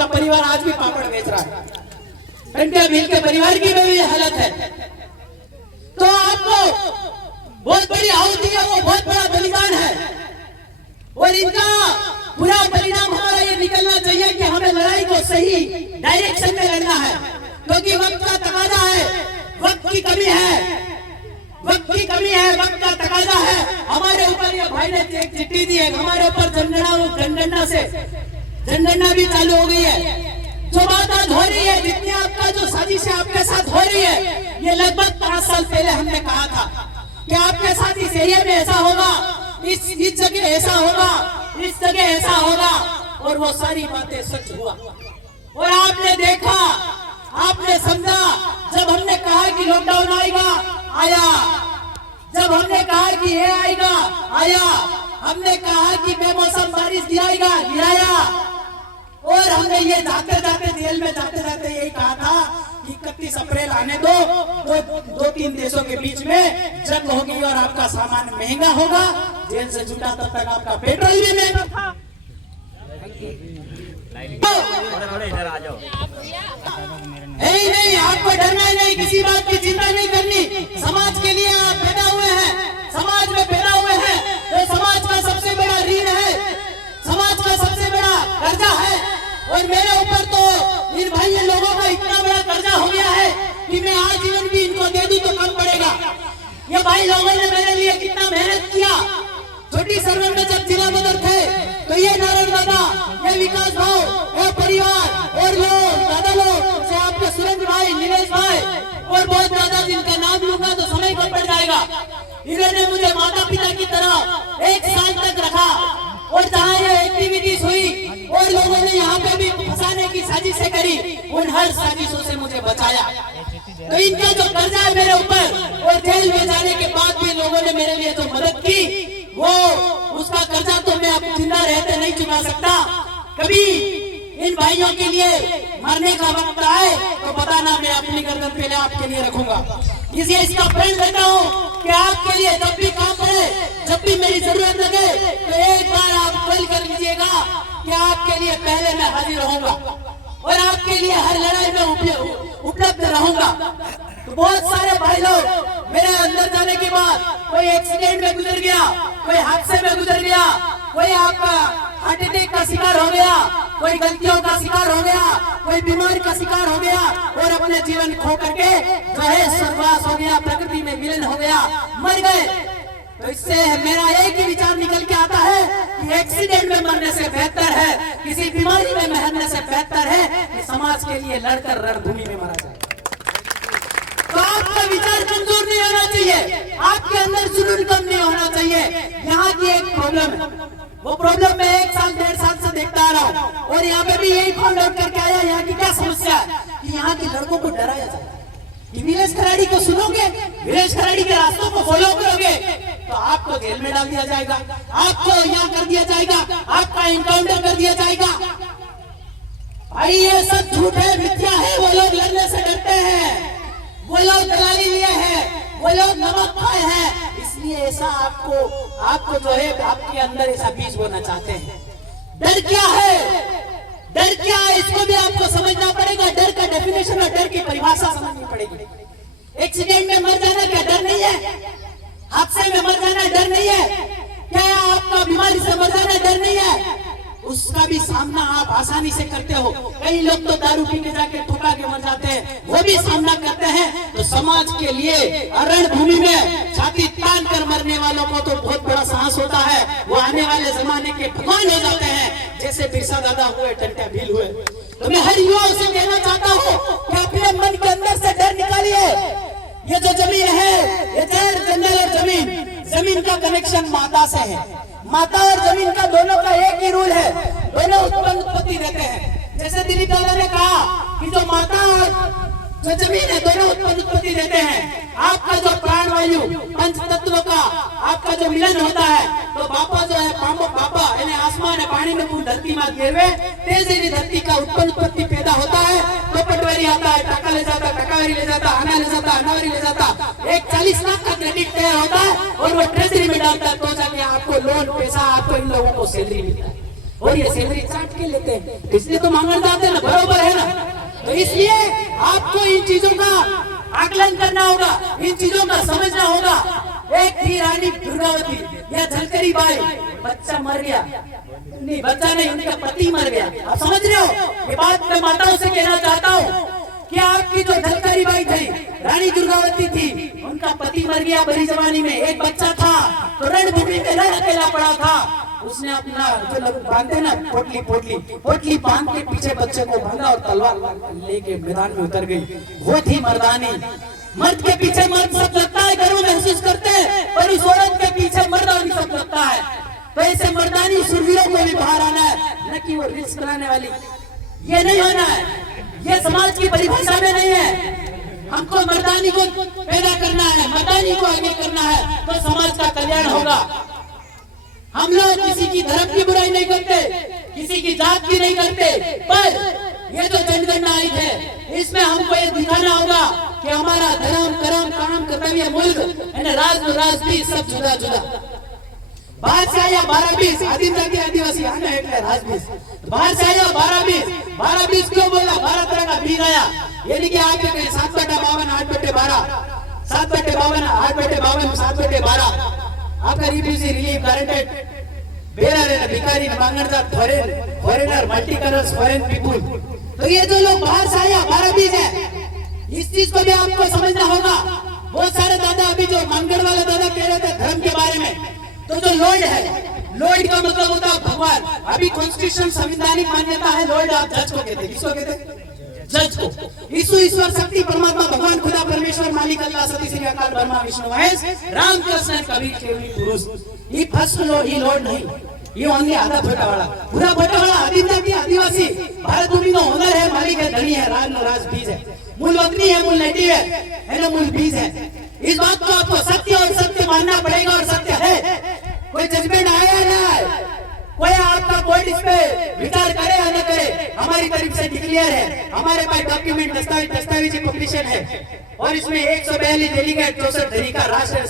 का परिवार आज भी पापड़ बेच रहा है, टंटिया भील के परिवार की भी हालत है। तो आपको बहुत बड़ी आहुति है, वो बहुत बड़ा बलिदान है, और इनका पूरा परिणाम हमारा ये निकलना चाहिए कि हमें लड़ाई को सही डायरेक्शन में लड़ना है, क्योंकि वक्त का तकाजा है, वक्त की कमी है, वक्त की कमी है, वक्त का तकाजा है। हमारे ऊपर ये भाई ने एक चिट्ठी दी है, हमारे ऊपर जनगणना भी चालू हो गई है। जो बात आज हो रही है, जितनी आपका जो साजिश आपके साथ हो रही है, ये लगभग 5 साल पहले हमने कहा था कि आपके साथ इस एरिया में ऐसा होगा, इस जगह ऐसा होगा, इस जगह ऐसा होगा, और वो सारी बातें सच हुआ। और आपने देखा, आपने समझा, जब हमने कहा कि लॉकडाउन आएगा, आया, जब हमने कहा कि ये आएगा, आया, हमने कहा कि बेमौसम बारिश गिराएगा, गिराया, और हमने ये जाते जाते जेल में जाते जाते यही कहा था कि 31 अप्रैल आने दो, 2-3 देशों के बीच में जंग होगी और आपका सामान महंगा होगा, जेल से छूटा तब तक आपका पेट्रोल भी महंगा था। नहीं, आपको डरना ही नहीं, किसी बात की चिंता नहीं करनी। समाज के लिए आप पैदा हुए हैं, समाज में पैदा हुए हैं, तो समाज का सबसे बड़ा ऋण है, समाज का सबसे बड़ा कर्जा है। और मेरे ऊपर तो इन भाई लोगों का इतना बड़ा कर्जा हो गया है कि मैं आजीवन भी इनको दे दूं तो कम पड़ेगा। ये भाई लोगों ने मेरे लिए कितना मेहनत किया। छोटी सरवर में जब जिला बदर थे तो ये नारायण दादा, ये विकास भाव, ये परिवार और लोग, दादा लोग से आपके सुरेंद्र भाई, नीलेश भाई और बहुत ज्यादा, जिनका नाम लूंगा तो समय कम पड़ जाएगा, इन्होंने मुझे माता पिता की तरह 1 साल तक रखा। और जहाँ ये एक्टिविटीज हुई और लोगों ने यहाँ पे भी फंसाने की साजिशें करी, उन हर साजिशों से मुझे बचाया। तो इनका जो कर्जा है मेरे ऊपर, और जेल में जाने के बाद भी लोगों ने मेरे लिए जो मदद की, वो उसका कर्जा तो मैं अब जिंदा रहते नहीं चुका सकता। कभी इन भाइयों के लिए मरने का वक्त आए तो बताना, मैं अपनी गर्दन पहले आपके लिए रखूंगा। इसलिए इसका प्रण देता हूँ कि आपके लिए जब भी काम पड़े, जब भी मेरी जरूरत लगे, तो एक बार आप कॉल कर लीजिएगा कि आपके लिए पहले मैं हाजिर रहूंगा और आपके लिए हर लड़ाई में उपलब्ध रहूंगा। तो बहुत सारे भाई लोग मेरे अंदर जाने के बाद कोई एक्सीडेंट में गुजर गया, कोई हादसे में गुजर गया, कोई आपका हार्ट अटैक का शिकार हो गया, कोई गलतियों का शिकार हो गया, कोई बीमारी का शिकार हो गया और अपने जीवन खो करके जो है स्वर्गवास हो गया, प्रकृति में विलीन हो गया, मर गए। तो इससे मेरा एक ही विचार निकल के आता है कि एक्सीडेंट में मरने से बेहतर है, किसी बीमारी में मरने से बेहतर है कि समाज के लिए लड़कर रणभूमि में मरा जाए। तो आपका विचार कमजोर नहीं होना चाहिए, आपके अंदर जुनून कम नहीं होना चाहिए। यहाँ की एक प्रॉब्लम है, वो प्रॉब्लम मैं 1 साल 1.5 साल से देखता आ रहा हूँ, और यहाँ पे भी यही फाइंड आउट करके आया। यहाँ की क्या समस्या है कि यहाँ के लड़कों को डराया जाता है कि वीरेश खराड़ी को सुनोगे, वीरेश खराड़ी के रास्तों को फॉलो करोगे तो आपको जेल में डाल दिया जाएगा, आपको यहाँ कर दिया जाएगा, आपका इनकाउंटर कर दिया जाएगा। भाई ये सब झूठ है, मिथ्या है। वो लोग लड़ने से डरते हैं, वो लोग दलाली लिए हैं, वो लोग नमक खाए हैं, इसलिए ऐसा आपको जो है आपके अंदर ऐसा बीज बोना चाहते हैं। डर क्या है, डर क्या है, इसको भी आपको समझना पड़ेगा। डर का डेफिनेशन और डर की परिभाषा समझनी पड़ेगी। एक्सीडेंट में मर जाना क्या डर नहीं है? हादसे में मर जाना डर नहीं है क्या? आपका बीमारी से मर जाना डर नहीं है? उसका भी सामना आप आसानी से करते हो। कई लोग तो दारू पी के जाके ठुका के मर जाते हैं, वो भी सामना करते हैं। तो समाज के लिए रणभूमि में छाती तान कर मरने वालों को तो बहुत बड़ा साहस होता है, वो आने वाले जमाने के भगवान हो जाते हैं, जैसे बिरसा दादा हुए, टंटिया भील हुए। तो मैं हर युवाओं से कहना चाहता हूँ कि अपने मन के अंदर से डर निकालिए। ये जो जमीन है, ये जंगल और जमीन का कनेक्शन माता से है। माता और जमीन का दोनों का एक ही रूल है, दोनों उत्पत्ति देते हैं। जैसे दिलीप दादा ने कहा कि जो माता और जो जमीन है दोनों उत्पत्ति देते हैं। आपका जो प्राण वायु पंच तत्वों का आपका जो मिलन होता है, तो बापा जो है बापा यानी आसमान है, पानी में पूरी धरती में गिरवे तेजी धरती का उत्पत्ति पैदा होता है। तो पटवारी आता है, टाका ले जाता, टकावारी ले जाता, आना ले जाता, अनावारी ले जाता, एक 40 लाख का क्रेडिट तैयार होता है और वो ट्रेजरी में डालता है, तो जाके आपको लोन पैसा, आपको इन लोगों को सैलरी मिलता है। और ये सैलरी चाट के लेते हैं, इसलिए तो मांगने जाते हैं ना, बराबर है ना। तो इसलिए आपको इन चीजों का आकलन करना होगा, इन चीजों का समझना होगा। एक थी रानी दुर्गावती या झलकरी बाई, बच्चा मर गया, नहीं बच्चा नहीं, उनका पति मर गया। आप समझ रहे हो ये बात? मैं माताओं से कहना चाहता हूँ कि आपकी जो झलकरी बाई थी, रानी दुर्गावती थी, उनका पति मर गया बड़ी जवानी में, एक बच्चा था, तो रणभूमि में रण अकेला पड़ा था। उसने अपना जो बांधते ना पोटली बांध के पीछे बच्चे को बांधा और तलवार लेके मैदान में उतर गई। वो थी मर्दानी। मर्द के पीछे मर्द सब लगता है, गर्व महसूस करते हैं, पर उस औरत के पीछे मर्दानी सब लगता है। तो ऐसे मर्दानी सुरवीरों को भी बाहर आना है, न कि वो रील्स बनाने वाली। ये नहीं होना है, ये समाज की परिभाषा में नहीं है। हमको मर्दानी को पैदा करना है, मर्दानी को आगे करना है, तो समाज का कल्याण होगा। हम लोग किसी की धर्म की बुराई नहीं करते, किसी की जात की नहीं करते, पर ये जो जनगणना आई है, इसमें हमको ये दिखाना होगा कि हमारा धर्म, कर्म, काम, कर्तव्य, मुल्क, राज भी सब जुदा जुदा। बाहर से आया 12-20 आदिम जाति आदिवासी बाहर से आया 12-20 क्यों बोला? 12 तरह का बीज आया, यानी कि आप 7/52 8/12 7/52 8/52 7/12 आपका रिफ्यूजी रिलीफ गारंटेड बेरार है, भिखारी, मांगनजात, foreigner, multi colours, foreign people. तो ये जो लोग बाहर से आया 12-20 है, इस चीज को भी आपको समझना होगा। बहुत सारे दादा अभी जो मनगढ़ वाले दादा कह रहे थे धर्म के बारे में, तो जो लॉर्ड है, लॉर्ड का मतलब होता है भगवान। अभी कॉन्स्टिट्यूशन संवैधानिक मान्यता है, लॉर्ड आप जज को कहते हैं, किसको कहते हैं? जज को। ईश्वर शक्ति परमात्मा भगवान खुदा परमेश्वर मालिक अल्लाह सती श्री अकाल ब्रह्मा विष्णु महेश राम कृष्ण कबीर केवली पुरुष। ये फर्स्ट लॉर्ड, ये लॉर्ड नहीं, ये ओनली आधा फोटा वाला, पूरा फोटा वाला आदिम जाति आदिवासी भारत भूमि का ओनर है, मालिक है, धनी है, राज बीज है, मूल वतनी है, मूल नेटिव है ना, मूल बीज है। इस बात को आपको सत्य और सत्य मानना पड़ेगा, और सत्य है। कोई जजमेंट आया ना, कोई आपका कोर्ट इस पे विचार करे या न करे, हमारी तरफ से डिक्लेयर है, हमारे पास डॉक्यूमेंट दस्तावेज कंप्लीशन है, और इसमें 142 डेलीगेट 64 धनी का राष्ट्र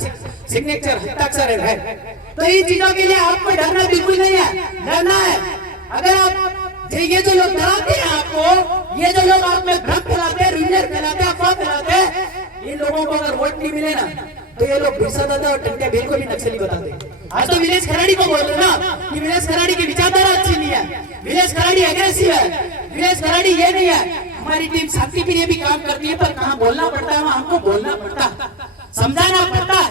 सिग्नेचर हस्ताक्षर है। तो इन चीजों के लिए आपको डरना बिल्कुल नहीं है, डरना है। अगर आप ये जो लोग डराते हैं आपको, ये जो लोग आप में भ्रम फैलाते हैं, रूमर फैलाते हैं, अफवाह फैलाते हैं, इन लोगों को अगर वोट नहीं मिले ना, तो ये लोग बिरसा दादा और टंटिया भील को भी नक्सली बताते हैं। आज तो विलेज खराड़ी को बोल रहे ना कि विलेज खराड़ी की विचारधारा अच्छी नहीं है, विलेज खराड़ी अग्रेसिव है, विलेज खराड़ी ये नहीं है। हमारी टीम शांति के लिए भी काम करती है, पर कहाँ बोलना पड़ता है वहाँ हमको बोलना पड़ता है, समझाना पड़ता है।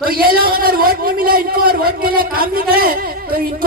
तो ये लोग अगर वोट नहीं मिला इनको और वोट के लिए काम नहीं करे, तो इनको